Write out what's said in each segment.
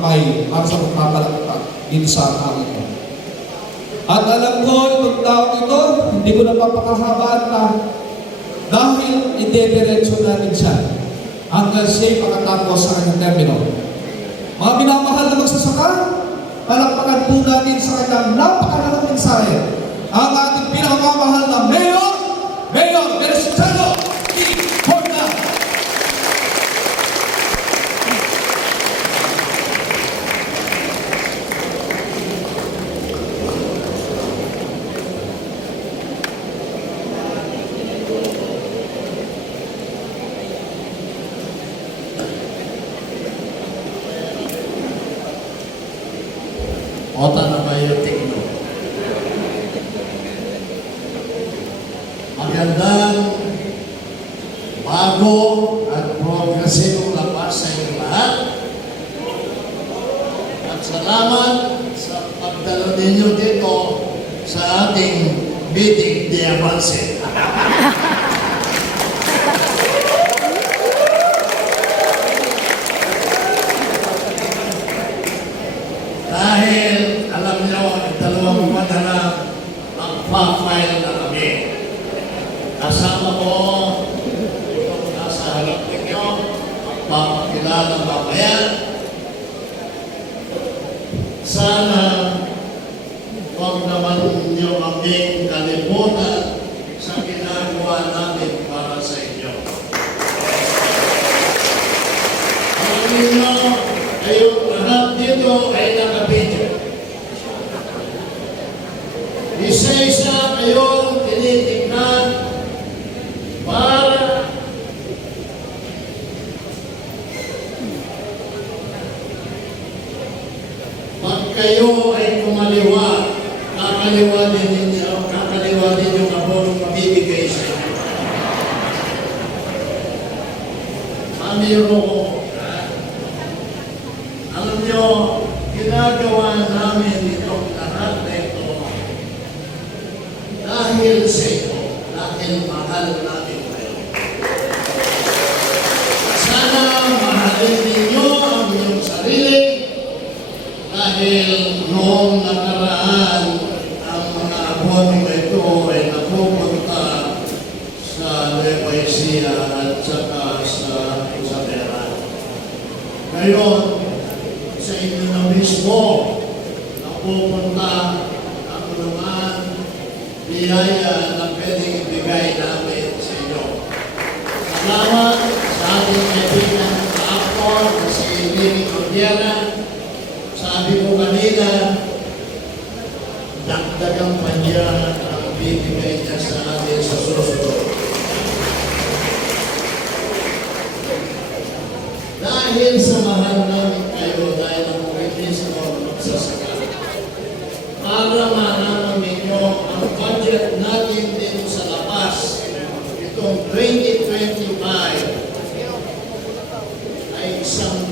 kamay para sa pagpapalakpak dito sa amin ito. At alam ko, itong taong ito, hindi ko na papakahabaan na dahil idediretso natin siya hanggang siya'y makatapos sa kanyang termino. Mga minamahal na magsasaka, palakpakan po natin sa kanyang napakalaking mensahe. Ang ating pinakamamahal na Mayor, Mayor Versitano E. Horna. Ota na kayo tingno. Magandang bago at progresibong lapas sa inyong lahat. At salamat sa pagdalo ninyo dito sa ating meeting de avance. Dahil alam niyo, dalawang buwan na lang magpa-file na kami. Kasama ko itong nasa harap ninyo, magpapakilala mamaya. Sana huwag naman ninyo kaming kalimutan sa ginagawa namin para sa inyo. Niyo, kayong lahat dito ay nakabidyo. Isa-isa kayong tinitignan para pag kayo ay kumaliwa, kakaliwa din ninyo, kakaliwa din yung abonong mabibigay sa inyo. Mamiro ko, alam nyo, ginagawa namin itong lahat na ito dahil sa ito, dahil mahal namin kayo. Sana mahalin ninyo ang inyong sarili dahil noong nakaraan ang mga abono ito ay napupunta sa Nueva Ecija at saka sa. Ngayon, sa inyo na mismo napupunta ang naman biyaya na pwedeng ibigay namin sa inyo. Salamat sa ating kaibigan sa na si Lini Cordiana. Sabi ko kanina, dagdagan pa niya ang bibigay niya sa atin sa susunod. Dahil sa mahal namin kayo dahil ang witness mo magsasaka. Para malaman ninyo ang budget natin dito sa labas, itong 2025 ay isang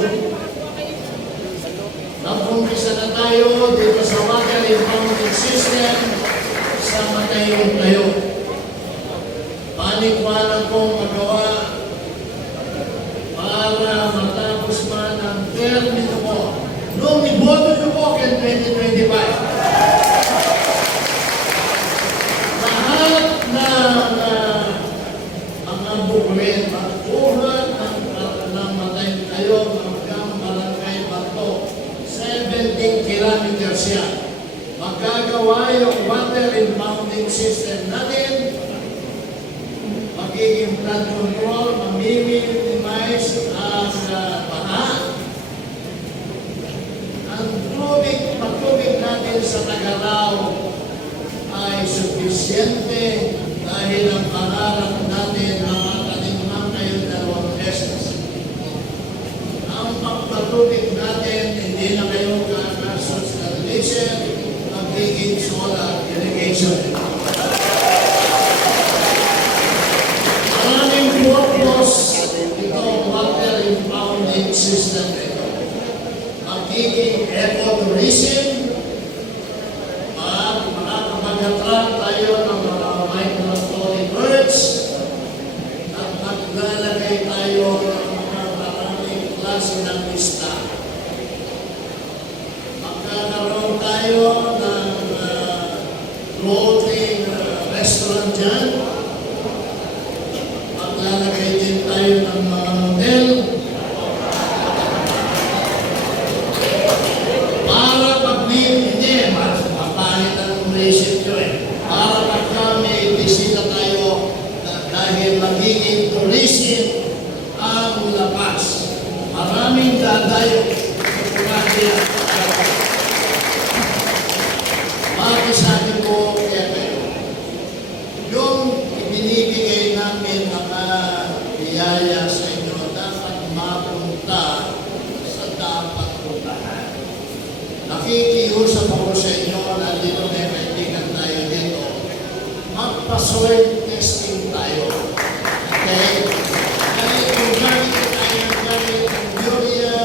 bilyon. Napumpisa na tayo dito sa water impounding system sa matayong tayo. Panikwanan kong magawa para matapos man ang termino mo. Nung iboto niyo po kay 2025. Lahat na, na mga buklit, magbuhat ng, ng matay kayo hanggang yan. Magagawa yung water impounding system natin magiging flood control, mamiminimise ang uh, baha. Ang tubig, pagtubig natin sa Tagalaw ay sufisyente dahil ang pangarap natin mga kanimang kayo dalawang beses. Ang pagpatubig Make sure biyaya sa inyo, dapat mapunta sa dapat puntahan. Nakikiusap ako sa inyo, nandito may kaibigan tayo dito, magpa-soil testing tayo. Okay? Kahit kung gamit tayo ng gamit ng urea,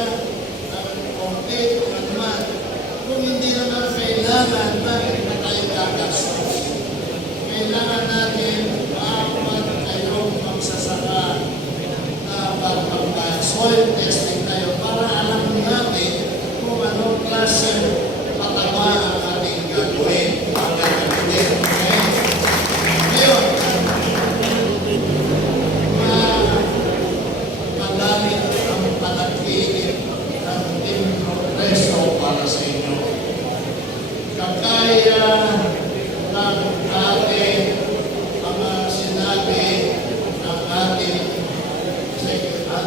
ng complete, kung man, kung hindi naman kailangan, bakit na tayo gagastos? Kailangan natin maapat kayong magsasaka magpa-soil testing tayo para alam natin kung anong klase pataba ang ating gagawin. Okay? Ngayon, ma- madami ang panaginip ng team progreso sa inyo. Ng ating mga sinabi ng ating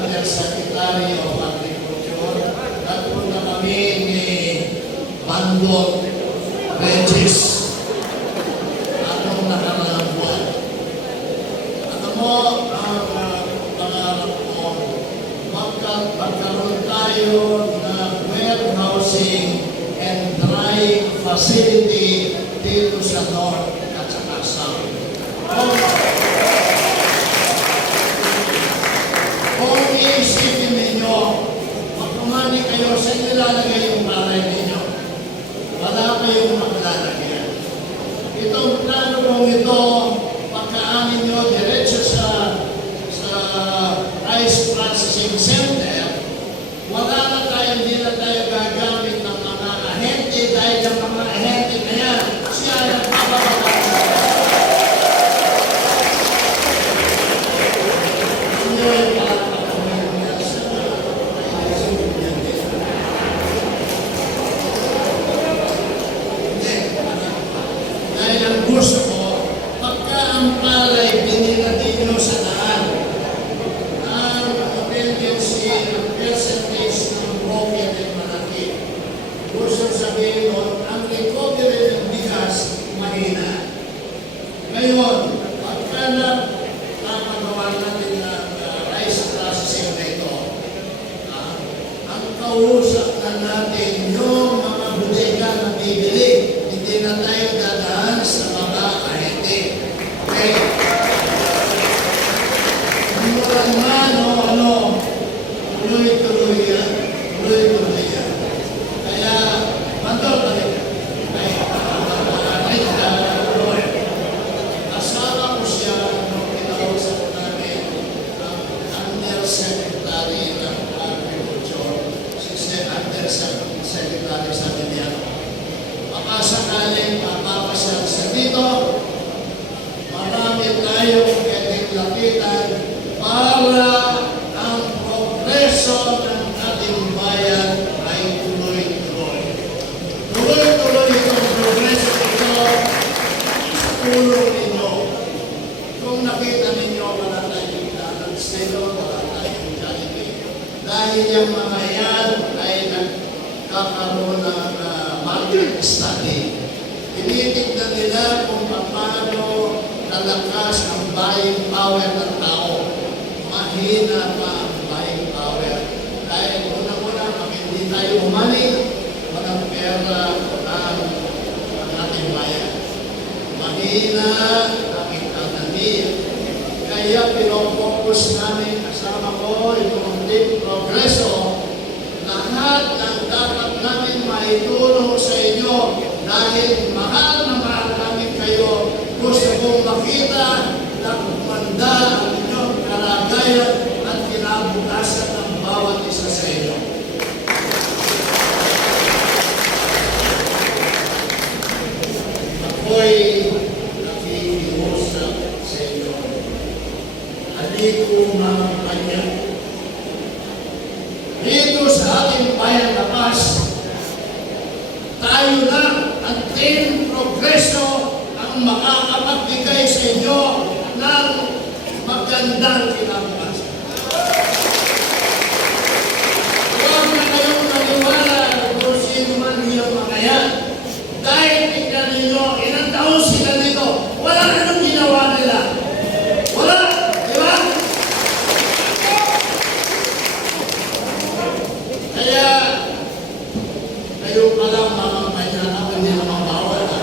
Sec- Undersecretary of Agriculture at punta kami ni Bandot Regis anong nakaraang buwan. Alam mo, ang uh, pangarap ko, magka, magkaroon tayo ng warehousing and drying facility dito sa North at saka South. Kung, kung iisipin ninyo, magkumani kayo sa nilalagay yung palay ninyo, wala kayong maglalagyan. Itong plano kong ito, Dahil yung mga yan ay nagkakaroon ng uh, market study. Tinitignan nila kung paano nalakas ang buying power ng tao. Mahina pa ang buying power. Dahil unang-una, pag hindi tayo umali, walang pera ang, ating bayan mahina ang ekonomiya. Kaya pinopokus namin kasama ko itong Team Progreso lahat ng dapat namin maitulong sa inyo dahil mahal na mahal namin kayo. Gusto kong makita na kumanda ang inyong kalagayan at kinabukasan ng bawat isa sa inyo. Ako'y nakikiusap sa inyo. Haliko mga kanya. Dito sa ating bayan lapas, tayo lang ang team progreso ang makakapagbigay sa inyo ng magandang kinabukasan. Huwag na Kayo pa lang mga kanya hindi naman bawal. ha?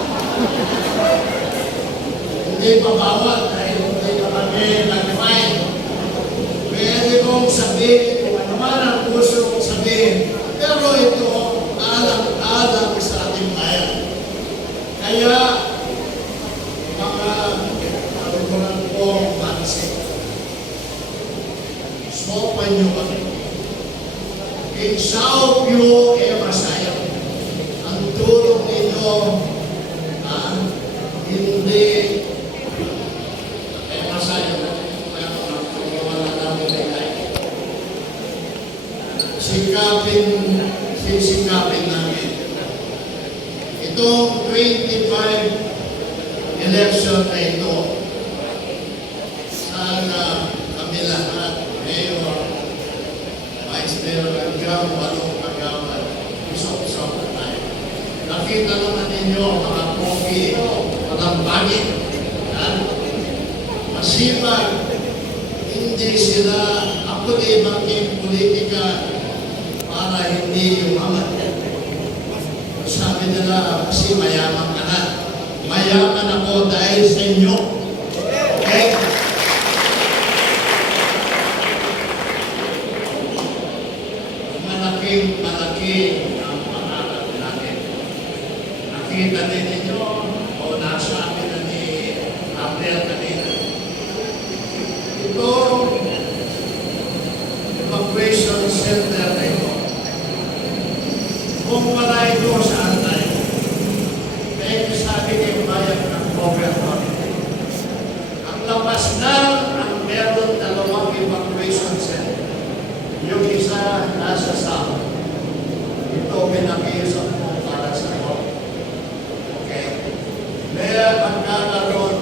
Hindi pa bawal dahil hindi pa kami nag-fine. Pwede kong sabihin kung ano man ang gusto kong sabihin. Pero ito, alam-alam sa ating bayan. Kaya, mga kalukuran kong pansin, sopan niyo kami. Exaupio e masaya. Ang tulong ninyo, ah, hindi e masaya. Kaya wala namin ay sikapin, sisikapin namin. Itong 25 election na ito, sana kami lahat, Mayor, Vice Mayor, hanggang walong kagawad, usap-usap na tayo. Nakita naman ninyo, mga kopi, matambagin, yan. masipag, hindi sila, di maging politika para hindi yumaman. Sabi nila, kasi mayaman ka na. Mayaman ako dahil sa inyo. Okay? Malaking malaki ang pangarap natin. Nakita din ninyo o nasabi na ni Abel kanina. Ito, evacuation center na ito. Kung wala ito sa antay, kaya sabi kayo bayan ng government. Ang labas na ang meron dalawang evacuation center. Yung isa nasa south. Ito pinakiusap ko para sa iyo. Okay? Kaya magkakaroon